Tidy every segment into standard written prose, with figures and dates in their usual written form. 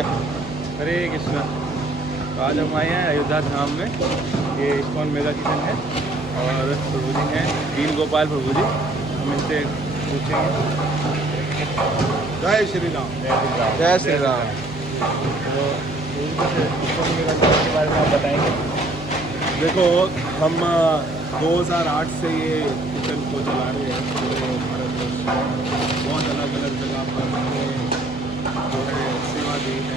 हरे कृष्णा। तो आज हम आए हैं अयोध्या धाम में। ये इस्कॉन मेगा किचन है और प्रभु जी हैं दीन गोपाल प्रभु जी। हम इनसे पूछेंगे। जय श्री राम। जय श्री राम। तो इस्कॉन मेगा किचन के बारे में आप बताएंगे। देखो, हम 2008 से ये किचन को चला रहे हैं पूरे भारतवर्ष में। बहुत अलग अलग जगह पर हमने जो है सेवा दी है।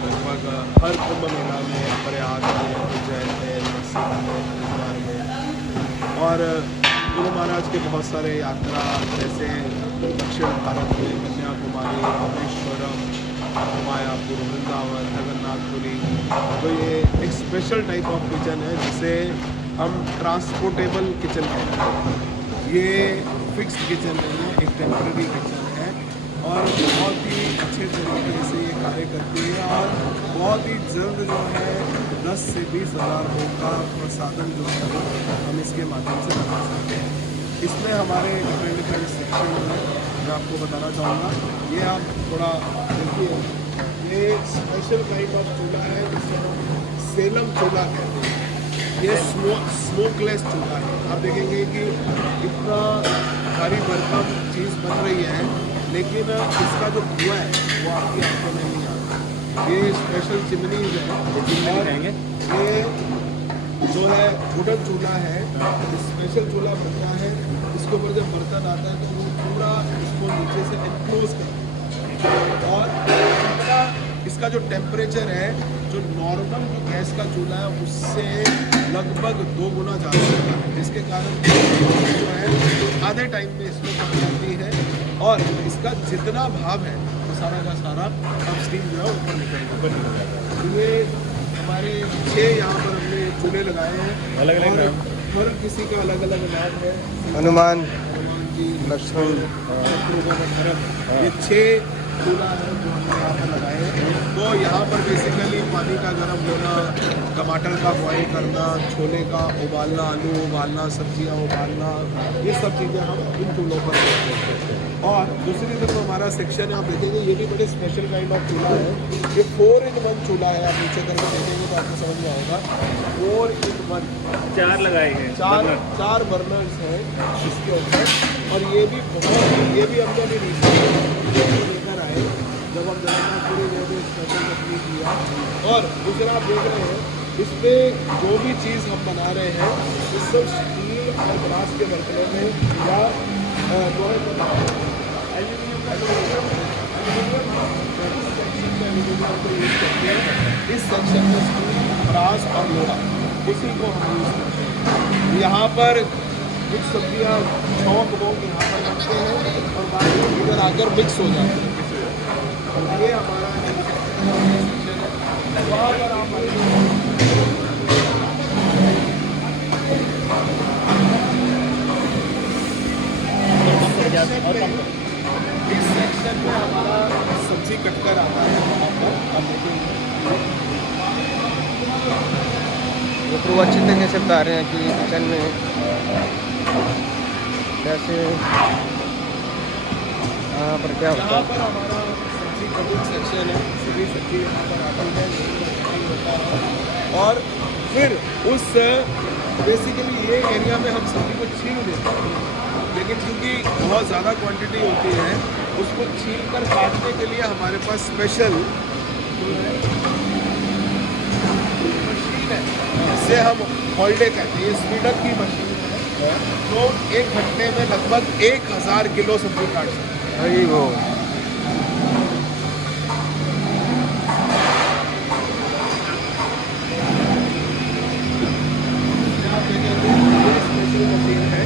लगभग हर कुंभ मेला में, प्रयाग में, उज्जैन में, मस्जिद में, हरिद्वार में, और गुरु महाराज के बहुत सारे यात्रा जैसे दक्षिण भारत में कन्याकुमारी, रामेश्वरम, मायापुर, वृंदावन, जगन्नाथपुरी। तो ये एक स्पेशल टाइप ऑफ किचन है जिसे हम ट्रांसपोर्टेबल किचन कहते हैं। ये फिक्स्ड किचन नहीं है, एक टेम्पररी किचन है और बहुत ही अच्छे तरीके से ये कार्य करती है। और बहुत ही जल्द जो है 10 से 20 हज़ार लोगों का प्रसादन जो है हम इसके माध्यम से बना सकते हैं। इसमें हमारे डिफरेंट सेक्शन हैं, मैं आपको बताना चाहूँगा। ये आप थोड़ा देखिए, ये स्पेशल काइंड ऑफ चूल्हा है जिसे हम सेलम चूल्हा कहते हैं। ये स्मोकलेस चूल्हा है। आप देखेंगे कि कितना भारी भरकम चीज़ बन रही है, लेकिन इसका जो धुआं है वो आपकी आंखों में नहीं आता। ये स्पेशल चिमनीज है। ये जो है वुडन चूल्हा है, स्पेशल चूल्हा बनता है। इसके ऊपर जब बर्तन आता है तो वो पूरा इसको नीचे से एनक्लोज करता है। और इसका जो टेम्परेचर है, जो नॉर्मल जो गैस का चूल्हा है उससे लगभग 2 गुना ज़्यादा होता है, जिसके कारण जो है आधे टाइम में इसमें पक जाती है। और इसका जितना भाव है वो सारा का सारा अब स्टीम जो है ऊपर निकल। ये हमारे 6 यहाँ पर हमने चूल्हे लगाए हैं, अलग अलग नाम, हर किसी का अलग अलग नाम है। हनुमान जी, लक्ष्मण, ये 6 चूल्हा है जो हमने यहाँ पर लगाए हैं। तो यहाँ पर बेसिकली पानी का गर्म होना, टमाटर का बॉईल करना, छोले का उबालना, आलू उबालना, सब्जियाँ उबालना, ये सब चीज़ें हम इन चूल्हों पर करते हैं। और दूसरी तरफ हमारा सेक्शन है, आप देखेंगे ये भी बड़े स्पेशल काइंड ऑफ चूल्हा है। ये 4-in-1 चूल्हा है। आप नीचे करके देखेंगे तो आपको समझ में आएगा। 4-in-1 4 लगाए हैं, 4 बर्नर्स हैं इसके ऊपर। और ये भी हमने अभी लेकर आए जब हम जगन्नाथपुरी में स्पेशल तकनीक किया। और दूसरा आप देख रहे हैं, इस पर जो भी चीज़ हम बना रहे हैं इस सब स्टील और ग्लास के बर्तनों में या जो है एल्यूमिनियम का इस सेक्शन में स्टील, ब्रास और लोहा, इसी को हम यूज़ करते हैं। यहाँ पर कुछ सब्जियाँ छौंक वोंक यहाँ पर रखते हैं और बाकी इधर आकर मिक्स हो जाते हैं। ये हमारा सेक्शन है। वहाँ पर आप इस सेक्शन में हमारा सब्जी कटकर आता है। वहाँ पर आप देखेंगे ये प्रभु अच्छे तरीके से बता रहे हैं कि किचन में कैसे यहाँ पर क्या होता यहाँ है। पर हमारा सब्जी कटिंग सेक्शन है। सभी सब्जी यहाँ पर आती है, कटिंग होता है। और फिर उस बेसिकली ये एरिया में हम सब्जी को छील देते हैं, लेकिन क्योंकि बहुत ज़्यादा क्वांटिटी होती है उसको छील कर काटने के लिए हमारे पास स्पेशल मशीन है जिसे हम हॉल्डे कहते हैं। ये स्पीडर की मशीन है जो 1 घंटे में लगभग 1000 किलो सब्जी काट सकते हैं। हरी वो स्पेशल मशीन है।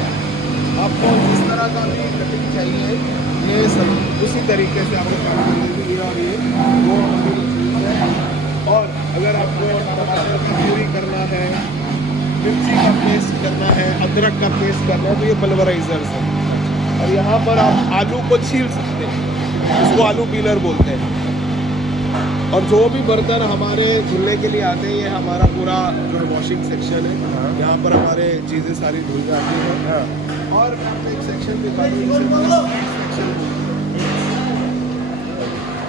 आपको जिस तरह का भी कटिंग चाहिए ये सब उसी तरीके से आपको काट मिलेगी। और ये वो हमारी मशीन है। और अगर आपको टमाटर की प्यूरी करना है, मिर्ची का पेस्ट करना है, अदरक का पेस्ट करना है, तो ये पल्वराइजर्स है। और यहाँ पर आप आलू को छील सकते हैं, इसको आलू पीलर बोलते हैं। और जो भी बर्तन हमारे धुलने के लिए आते हैं, ये हमारा पूरा जो है वॉशिंग सेक्शन है। यहाँ पर हमारे चीज़ें सारी धुल जाती हैं। और मैं आपको एक सेक्शन दिखा दूँ,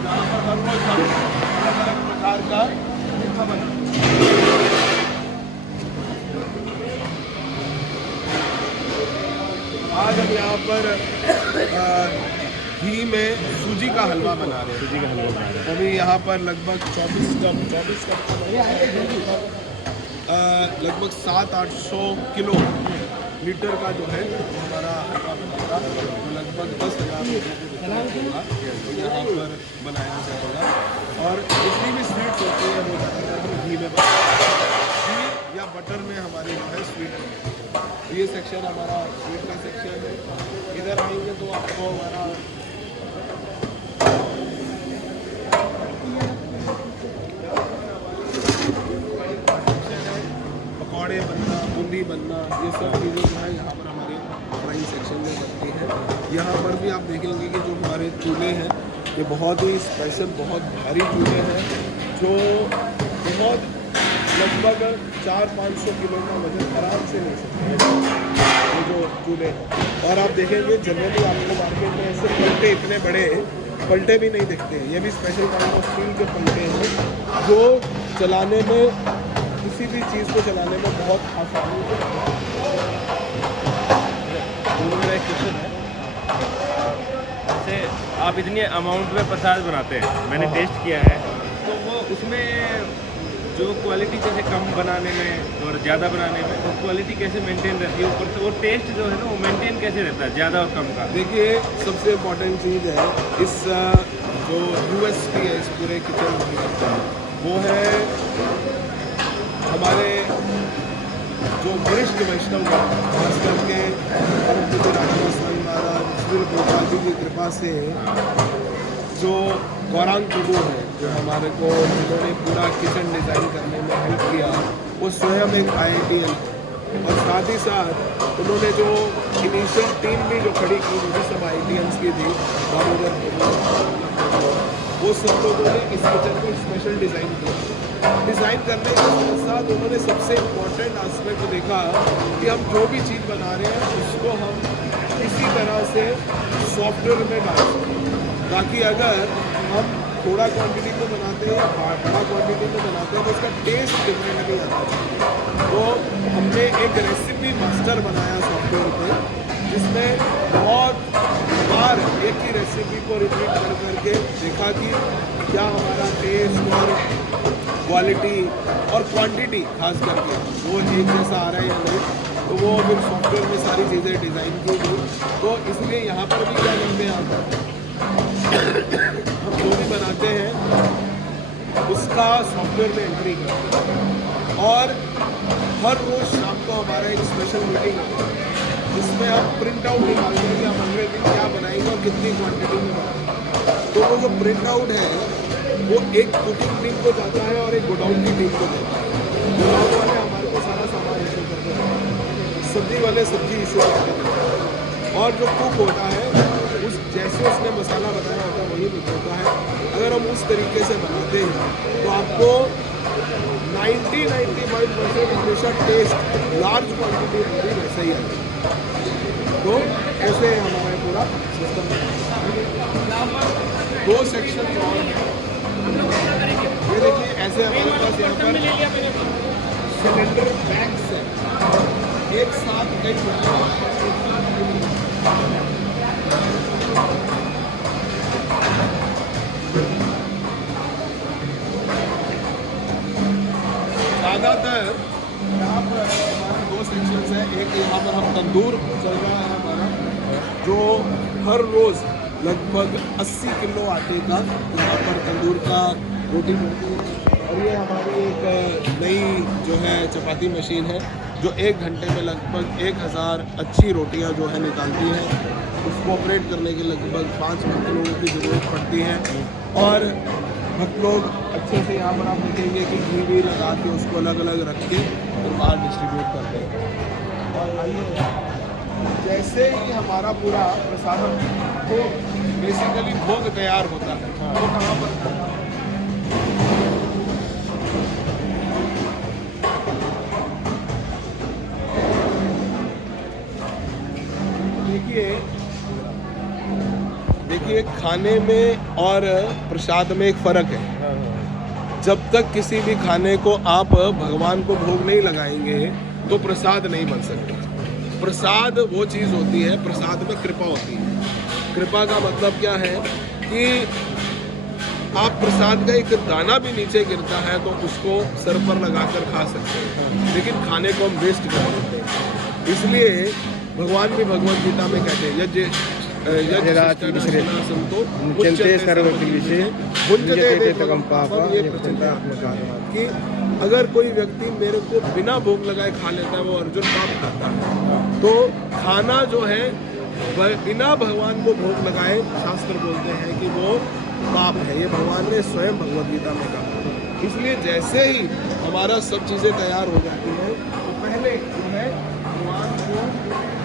जहाँ पर हर रोज पर घी में सूजी का हलवा बना रहे हैं। सूजी का हलवा बना रहे हैं। अभी यहाँ पर लगभग 24 कप लगभग 700-800 किलो लीटर का जो है हमारा हलवा बनेगा, तो लगभग 10,000 होगा तो यहाँ पर बनाया जाएगा। और जितनी भी स्वीट्स होती है वो ज़्यादातर हम घी में बनाते हैं, घी या बटर में हमारे जो है स्वीट बनते हैं। ये सेक्शन हमारा स्वीट का सेक्शन है। इधर आएंगे तो आपको हमारा पकौड़े बनना, बूंदी बनना, ये सब चीज़ें जो है यहाँ पर हमारे फ्राइंग सेक्शन में बनती है। यहाँ पर भी आप देखेंगे कि जो हमारे चूल्हे हैं ये बहुत ही स्पेशल, बहुत भारी चूल्हे हैं, जो बहुत लगभग 400-500 किलो का वजन आराम से ले सकते हैं ये जो चूल्हे हैं। और आप देखेंगे जनरली आपको मार्केट में ऐसे पलटे इतने बड़े पलटे भी नहीं दिखते हैं। ये भी स्पेशल काइंड ऑफ स्टील के पलटे हैं जो चलाने में, किसी भी चीज़ को चलाने में बहुत आसानी से। मेरा एक क्वेश्चन है, जैसे आप इतनी अमाउंट में प्रसाद बनाते हैं, मैंने टेस्ट किया है, तो वो उसमें जो क्वालिटी जैसे कम बनाने में और ज़्यादा बनाने में तो क्वालिटी कैसे मेंटेन रहती है ऊपर से, और टेस्ट जो है ना वो मेंटेन कैसे रहता है ज़्यादा और कम का? देखिए सबसे इम्पोर्टेंट चीज़ है इस जो USP है इस पूरे किचन का, वो है हमारे जो वरिष्ठ वैष्णव हैं, खास करके परम पूज्य राजस्थान महाराज श्री गोपाल जी की कृपा से जो गौरांग प्रभु है, जो हमारे को जिन्होंने पूरा किचन डिज़ाइन करने में हेल्प किया, वो स्वयं एक IITian, और साथ ही साथ उन्होंने जो इनिशियल टीम भी जो खड़ी की वो भी सब IITians की थी। दामोदर प्रभु, वो सब लोगों ने इस किचन को स्पेशल डिज़ाइन किया। डिज़ाइन करने के साथ साथ उन्होंने सबसे इम्पोर्टेंट एस्पेक्ट देखा कि हम जो भी चीज़ बना रहे हैं उसको हम किसी तरह से सॉफ्टवेयर में डाल सकें, ताकि अगर हम थोड़ा क्वांटिटी में बनाते हैं या बड़ा क्वांटिटी में बनाते हैं तो उसका टेस्ट डिफरेंट नहीं आता। तो हमने एक रेसिपी मास्टर बनाया सॉफ्टवेयर पे, जिसमें बहुत बार एक ही रेसिपी को रिपीट कर करके देखा कि क्या हमारा टेस्ट और क्वालिटी और क्वांटिटी खास करके वो एक जैसा आ रहा है या नहीं। तो वो फिर सॉफ्टवेयर में सारी चीज़ें डिज़ाइन की गई। तो इसलिए यहाँ पर भी क्या करते हैं हम जो भी बनाते हैं उसका सॉफ्टवेयर में एंट्री करते हैं, और हर रोज़ शाम को हमारा एक स्पेशल मीटिंग होता है जिसमें हम प्रिंट आउट निकालते हैं कि हम अगले दिन क्या बनाएंगे और कितनी क्वांटिटी में बनाएंगे। तो वो जो प्रिंट आउट है वो एक कुकिंग टीम को जाता है और एक गोडाउन की टीम को देता है। गोडाउन वाले हमारे को सारा सामान इशू करते हैं, सब्जी वाले सब्जी इशू करते हैं, और जो कुक होता है उस जैसे उसने मसाला बनाया होता है वही होता है। अगर हम उस तरीके से बनाते हैं तो आपको 90-95% हमेशा टेस्ट लार्ज क्वांटिटी होती वैसे ही आती है। तो ऐसे हमारा पूरा सिस्टम है। 2 सेक्शन और ये देखिए, ऐसे हमारे पास यहाँ पर सिलेंडर बैग्स है, एक साथ कई ज़्यादातर यहाँ पर हमारे 2 सेक्शंस हैं। एक यहाँ पर हम तंदूर चल रहा है हमारा, जो हर रोज़ लगभग 80 किलो आटे का यहाँ पर तंदूर का रोटी बनती है। और ये हमारी एक नई जो है चपाती मशीन है जो 1 घंटे में लगभग 1000 अच्छी रोटियाँ जो है निकालती है। उसको ऑपरेट करने के लगभग 5 भक्त लोगों की ज़रूरत पड़ती है, और भक्त लोग अच्छे से यहाँ पर आप देखेंगे कि घी भी लगा के उसको अलग अलग रख के फिर बाहर डिस्ट्रीब्यूट करते हैं। और आइए, जैसे ही हमारा पूरा प्रसादम तो बेसिकली भोग तैयार होता है, वो कहाँ पर करना है? देखिए खाने में और प्रसाद में एक फ़र्क है। जब तक किसी भी खाने को आप भगवान को भोग नहीं लगाएंगे तो प्रसाद नहीं बन सकता। प्रसाद वो चीज़ होती है, प्रसाद में कृपा होती है। कृपा का मतलब क्या है कि आप प्रसाद का एक दाना भी नीचे गिरता है तो उसको सर पर लगाकर खा सकते हैं, लेकिन खाने को हम वेस्ट कर देते हैं। इसलिए भगवान भी भगवद गीता में कहते हैं कि अगर कोई व्यक्ति मेरे को बिना भोग लगाए खा लेता है वो अर्जुन पाप खाता है। तो खाना जो है बिना भगवान को भोग लगाए शास्त्र बोलते हैं कि वो पाप है। ये भगवान ने स्वयं भगवद गीता में कहा। इसलिए जैसे ही हमारा सब चीज़ें तैयार हो जाती हैं तो पहले जो है भगवान को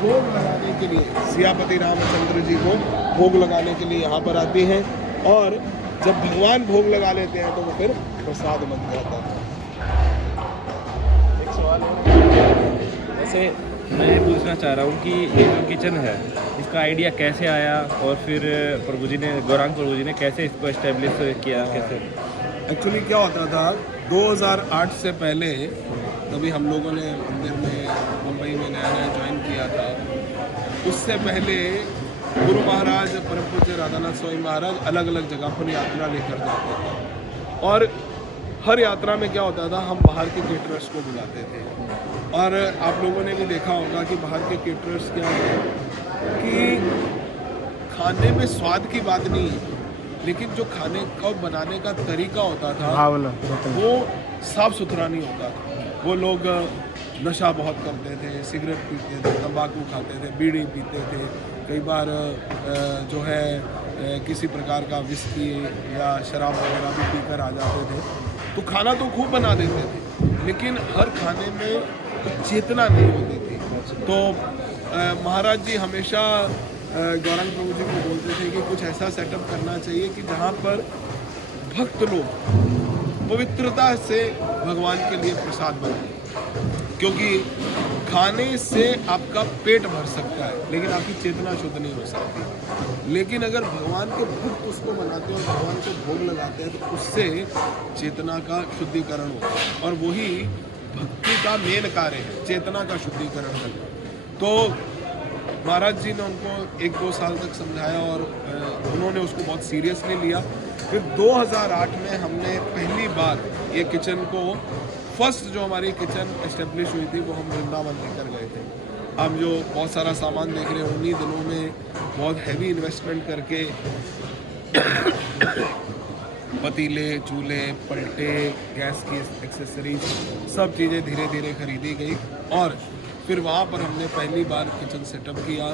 भोग लगाने के लिए सियापति रामचंद्र जी को भोग लगाने के लिए यहाँ पर आती हैं, और जब भगवान भोग लगा लेते हैं तो वो फिर प्रसाद बन जाता है। एक सवाल है, जैसे मैं ये पूछना चाह रहा हूँ कि ये जो किचन है इसका आइडिया कैसे आया और फिर प्रभु जी ने, गौरांग प्रभु जी ने कैसे इसको एस्टेब्लिश किया, कैसे? एक्चुअली क्या होता था 2008 से पहले, तभी हम लोगों ने मंदिर में मुंबई में नया नया ज्वाइन किया था। उससे पहले गुरु महाराज परम पूज्य राधानाथ स्वामी महाराज अलग अलग जगह पर यात्रा लेकर जाते थे, और हर यात्रा में क्या होता था, हम बाहर के केटरर्स को बुलाते थे। और आप लोगों ने भी देखा होगा कि बाहर के केटरर्स क्या है कि खाने में स्वाद की बात नहीं है, लेकिन जो खाने का बनाने का तरीका होता था वो साफ सुथरा नहीं होता था। वो लोग नशा बहुत करते थे, सिगरेट पीते थे, तंबाकू खाते थे, बीड़ी पीते थे, कई बार जो है किसी प्रकार का विस्की या शराब वगैरह भी पीकर आ जाते थे। तो खाना तो खूब बना देते थे, लेकिन हर खाने में चेतना नहीं होती थी। तो महाराज जी हमेशा गौरांग प्रभु जी को बोलते थे कि कुछ ऐसा सेटअप करना चाहिए कि जहाँ पर भक्त लोग पवित्रता से भगवान के लिए प्रसाद बनाए, क्योंकि खाने से आपका पेट भर सकता है लेकिन आपकी चेतना शुद्ध नहीं हो सकती। लेकिन अगर भगवान के भक्त उसको बनाते हैं और भगवान को भोग लगाते हैं तो उससे चेतना का शुद्धिकरण होता है, और वही भक्ति का मेन कार्य है, चेतना का शुद्धिकरण करना। तो महाराज जी ने उनको 1-2 साल तक समझाया और उन्होंने उसको बहुत सीरियसली लिया। फिर 2008 में हमने पहली बार ये किचन को, फर्स्ट जो हमारी किचन एस्टेब्लिश हुई थी वो हम वृंदावन लेकर गए थे। हम जो बहुत सारा सामान देख रहे हैं उन्हीं दिनों में बहुत हैवी इन्वेस्टमेंट करके पतीले, चूल्हे, पलटे, गैस की एक्सेसरीज, सब चीज़ें धीरे धीरे खरीदी गई, और फिर वहाँ पर हमने पहली बार किचन सेटअप किया।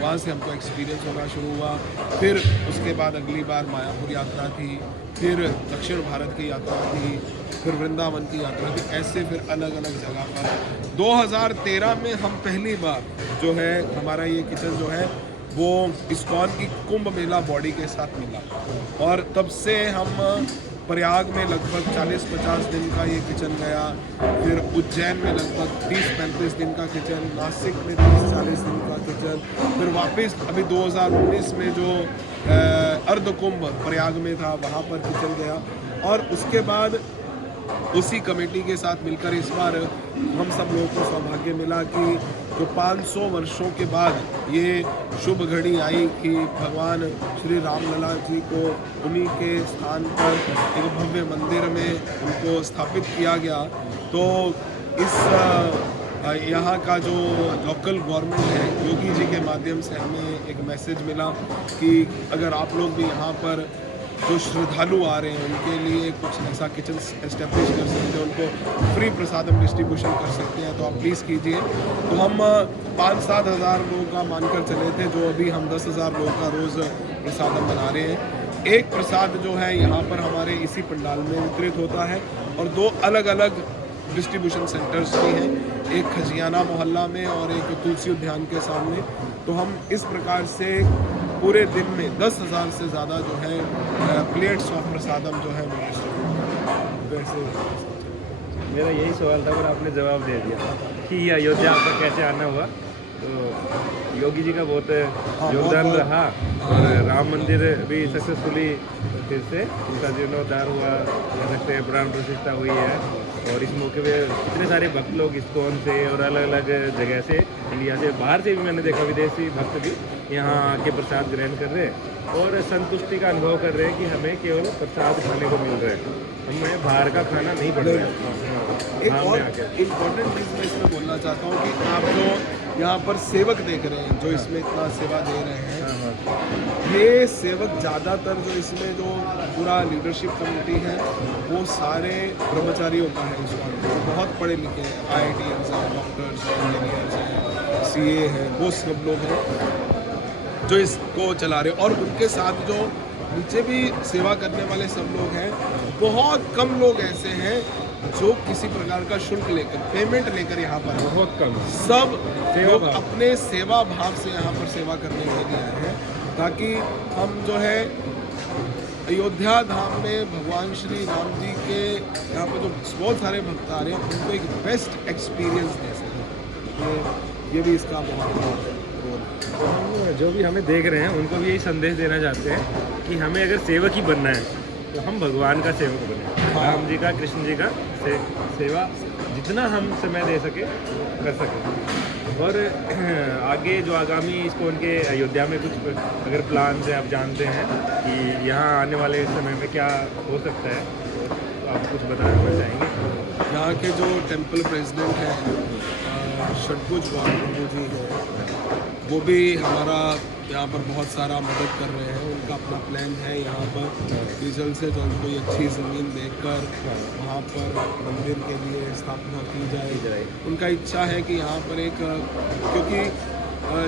वहाँ से हमको एक्सपीरियंस होना शुरू हुआ। फिर उसके बाद अगली बार मायापुर यात्रा थी, फिर दक्षिण भारत की यात्रा थी, फिर वृंदावन की यात्रा थी, ऐसे फिर अलग अलग जगह पर। 2013 में हम पहली बार जो है हमारा ये किचन जो है वो इस्कॉन की कुंभ मेला बॉडी के साथ मिला, और तब से हम प्रयाग में लगभग 40-50 दिन का ये किचन गया, फिर उज्जैन में लगभग 30-35 दिन का किचन, नासिक में 30-40 दिन का किचन, फिर वापस अभी 2019 में जो अर्ध कुंभ प्रयाग में था वहाँ पर किचन गया। और उसके बाद उसी कमेटी के साथ मिलकर इस बार हम सब लोगों को सौभाग्य मिला कि जो 500 वर्षों के बाद ये शुभ घड़ी आई कि भगवान श्री रामलला जी को उन्हीं के स्थान पर एक भव्य मंदिर में उनको स्थापित किया गया। तो इस यहाँ का जो लोकल गवर्नमेंट है, योगी जी के माध्यम से हमें एक मैसेज मिला कि अगर आप लोग भी यहाँ पर जो श्रद्धालु आ रहे हैं उनके लिए कुछ ऐसा किचन एस्टेब्लिश कर सकते हैं, उनको फ्री प्रसादम डिस्ट्रीब्यूशन कर सकते हैं, तो आप प्लीज़ कीजिए। तो हम 5-7 हज़ार लोगों का मानकर चले थे, जो अभी हम 10,000 लोगों का रोज़ प्रसादम बना रहे हैं। एक प्रसाद जो है यहाँ पर हमारे इसी पंडाल में वितरित होता है, और 2 अलग अलग डिस्ट्रीब्यूशन सेंटर्स भी हैं, एक खजियाना मोहल्ला में और एक तुलसी उद्यान के सामने। तो हम इस प्रकार से पूरे दिन में 10,000 से ज़्यादा जो है प्लेट्स ऑफ प्रसादम जो है वैसे। मेरा यही सवाल था पर आपने जवाब दे दिया कि ये अयोध्या आपका कैसे आना हुआ। तो योगी जी का बहुत योगदान बहुत- रहा और राम मंदिर भी सक्सेसफुली फिर से उसका जीर्णोद्धार हुआ, कह सकते हैं प्राण प्रतिष्ठा हुई है। और इस मौके पे कितने सारे भक्त लोग इस्कॉन से और अलग अलग जगह से, इंडिया से, बाहर से भी मैंने देखा, विदेशी भक्त भी यहाँ आके प्रसाद ग्रहण कर रहे हैं और संतुष्टि का अनुभव कर रहे हैं कि हमें केवल प्रसाद खाने को मिल रहा है, हमें बाहर का खाना नहीं पड़ रहा है। एक हाँ, और में आके। इम्पोर्टेंट चीज़ मैं इसमें बोलना चाहता हूँ कि आप जो यहाँ पर सेवक देख रहे हैं, जो इसमें इतना सेवा दे रहे हैं, हाँ, हाँ। ये सेवक ज़्यादातर जो इसमें जो पूरा लीडरशिप कमेटी है वो सारे ब्रह्मचारियों का है। इसमें जो बहुत पढ़े लिखे हैं, IITians हैं, डॉक्टर्स हैं, इंजीनियर्स हैं, CA हैं, वो सब लोग हैं जो इसको चला रहे हैं। और उनके साथ जो नीचे भी सेवा करने वाले सब लोग हैं, बहुत कम लोग ऐसे हैं जो किसी प्रकार का शुल्क लेकर, पेमेंट लेकर यहाँ पर हैं। बहुत कम। सब सेवा लोग भाव। अपने सेवा भाव से यहाँ पर सेवा करने के लिए आए हैं, ताकि हम जो है अयोध्या धाम में भगवान श्री राम जी के यहाँ पर जो बहुत सारे भक्त आ रहे हैं उनको एक बेस्ट एक्सपीरियंस दे सकें। ये भी इसका बहुत बड़ा रोल है। हम जो भी हमें देख रहे हैं उनको भी यही संदेश देना चाहते हैं कि हमें अगर सेवक ही बनना है तो हम भगवान का सेवक बने, राम जी का, कृष्ण जी का सेवा जितना हम समय दे सके कर सके। और आगे जो आगामी इसको उनके अयोध्या में कुछ अगर प्लान है, आप जानते हैं कि यहाँ आने वाले समय में क्या हो सकता है, तो आप कुछ बताना चाहेंगे? यहाँ के जो टेम्पल प्रेसिडेंट हैं षटभुज प्रभु जी हैं, वो भी हमारा यहाँ पर बहुत सारा मदद कर रहे हैं। उनका अपना प्लान है यहाँ पर कि जल्द से जल्द कोई अच्छी ज़मीन देखकर वहाँ पर मंदिर के लिए स्थापना की जाए। उनका इच्छा है कि यहाँ पर एक, क्योंकि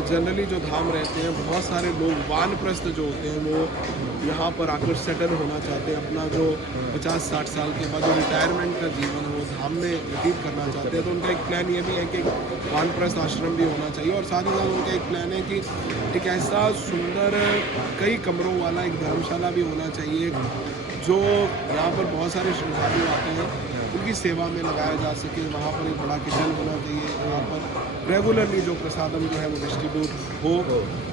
जनरली जो धाम रहते हैं बहुत सारे लोग वानप्रस्थ जो होते हैं वो यहाँ पर आकर सेटल होना चाहते हैं, अपना जो 50-60 साल के बाद जो रिटायरमेंट का जीवन है वो धाम में व्यतीत करना चाहते हैं। तो उनका एक प्लान ये भी है कि वानप्रस्थ आश्रम भी होना चाहिए, और साथ ही साथ उनका एक प्लान है कि एक ऐसा सुंदर कई कमरों वाला एक धर्मशाला भी होना चाहिए जो यहाँ पर बहुत सारे श्रद्धालु आते हैं उनकी सेवा में लगाया जा सके। वहाँ पर एक बड़ा किचन होना चाहिए, वहाँ पर रेगुलरली जो प्रसादम जो है वो डिस्ट्रीब्यूट हो।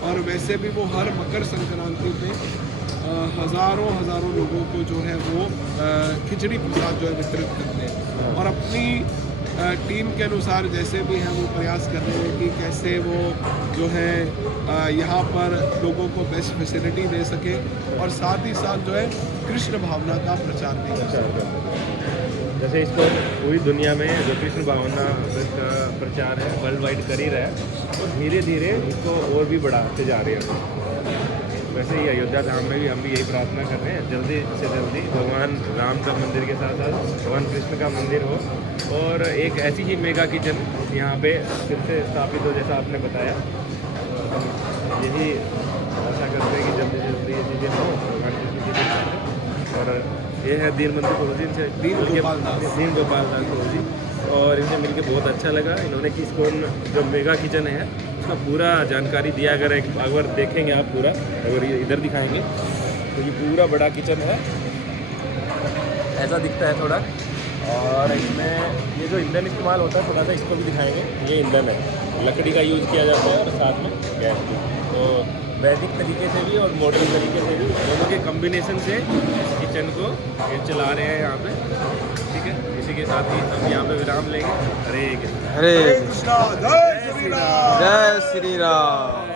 और वैसे भी वो हर मकर संक्रांति पे हज़ारों लोगों को जो है वो खिचड़ी प्रसाद जो है वितरित करते हैं, और अपनी टीम के अनुसार जैसे भी हैं वो प्रयास कर रहे हैं कि कैसे वो जो है यहाँ पर लोगों को बेस्ट फैसिलिटी दे सके, और साथ ही साथ जो है कृष्ण भावना का प्रचार भी कर सके। जैसे इसको पूरी दुनिया में जो कृष्ण भावना का प्रचार है वर्ल्ड वाइड कर ही रहा है, और धीरे धीरे इसको और भी बढ़ाते जा रहे हैं। वैसे ही अयोध्या धाम में भी हम भी यही प्रार्थना कर रहे हैं, जल्दी से जल्दी भगवान राम का मंदिर के साथ साथ भगवान कृष्ण का मंदिर हो, और एक ऐसी ही मेगा किचन यहाँ पे फिर से स्थापित हो जैसा आपने बताया। हम यही आशा करते हैं कि जल्दी से जल्दी ये चीज़ें हों भगवान कृष्ण जी के साथ। और ये है दीन बंधु प्रोजीन से दीन गोपाल दास प्रोजी, और इनसे मिलके बहुत अच्छा लगा। इन्होंने कि इसको जो मेगा किचन है उसका पूरा जानकारी दिया। अगर देखेंगे आप पूरा, अगर ये इधर दिखाएंगे तो ये पूरा बड़ा किचन है, ऐसा दिखता है थोड़ा। और इसमें ये जो ईंधन इस्तेमाल होता है थोड़ा सा इसको भी दिखाएंगे। ये ईंधन है, लकड़ी का यूज़ किया जाता है और साथ में गैस भी। तो वैदिक तरीके से भी और मॉडर्न तरीके से भी दोनों के कम्बिनेशन से इस किचन को ये चला रहे हैं यहाँ पे। ठीक है, इसी के साथ ही हम यहाँ पे विराम लेंगे। हरे कृष्ण। हरे कृष्णा, जय श्री राम। जय श्री राम।